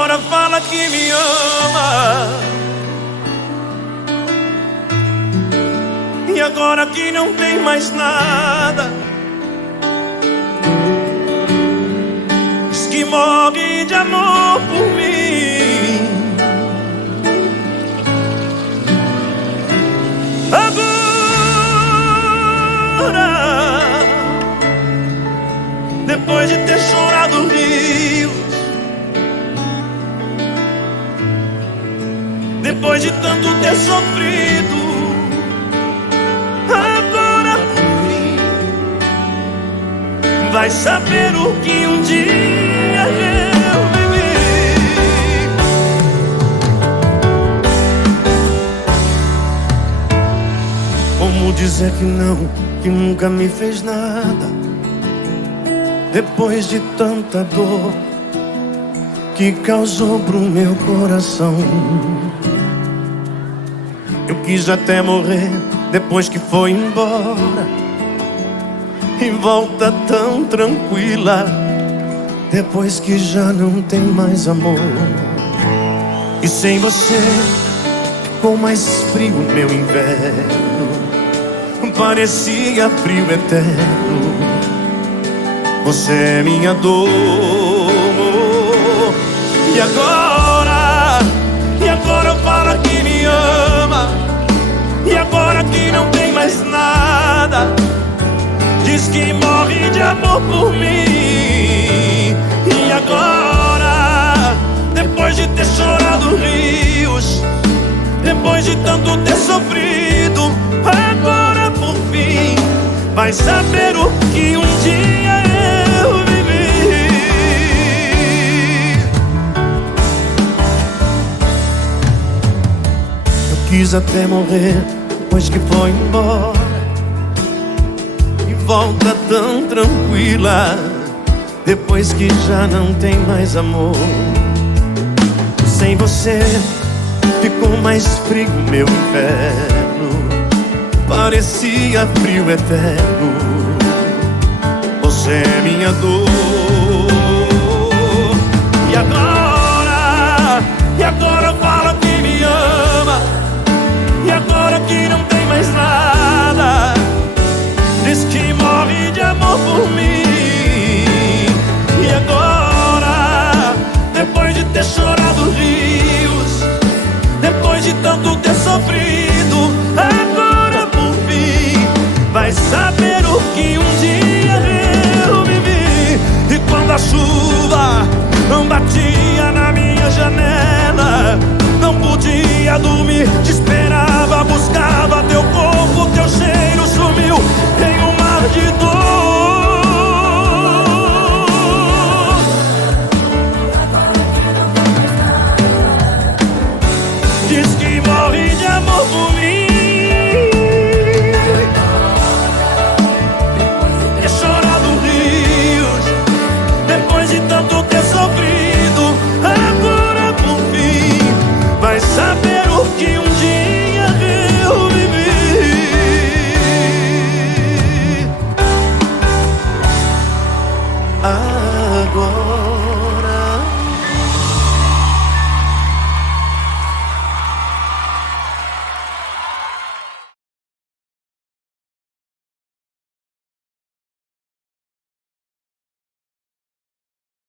agora fala que me ama. E agora que não tem mais nada, diz que morre de amor por mim. Agora, depois de ter chorado rios, depois de tanto ter sofrido, agora por fim vai saber o que um dia eu vivi. Como dizer que não, que nunca me fez nada, depois de tanta dor que causou pro meu coração. Eu quis até morrer depois que foi embora, e volta tão tranquila depois que já não tem mais amor. E sem você ficou mais frio meu inverno, parecia frio eterno. Você é minha dor. E agora fala que me ama. E agora que não tem mais nada, diz que morre de amor por mim. E agora, depois de ter chorado rios, depois de tanto ter sofrido, agora por fim vai saber o que um dia eu vivi. Eu quis até morrer depois que foi embora, e volta tão tranquila depois que já não tem mais amor. Sem você ficou mais frio meu inverno, parecia frio eterno. Você é minha dor. E agora fala que me ama. E agora que não tem mais nada, diz que morre de amor por mim. E agora, depois de ter chorado rios, depois de tanto ter sofrido, agora por fim vai saber o que um dia eu vivi. E quando a chuva não batia na minha janela, não podia dormir, te esperava, buscava teu corpo, teu cheiro sumiu em um mar de dor. Diz que morre de amor por mim. É chorado rios, depois de tanto ter sofrido, agora por fim vai saber o que um dia eu vivi. Agora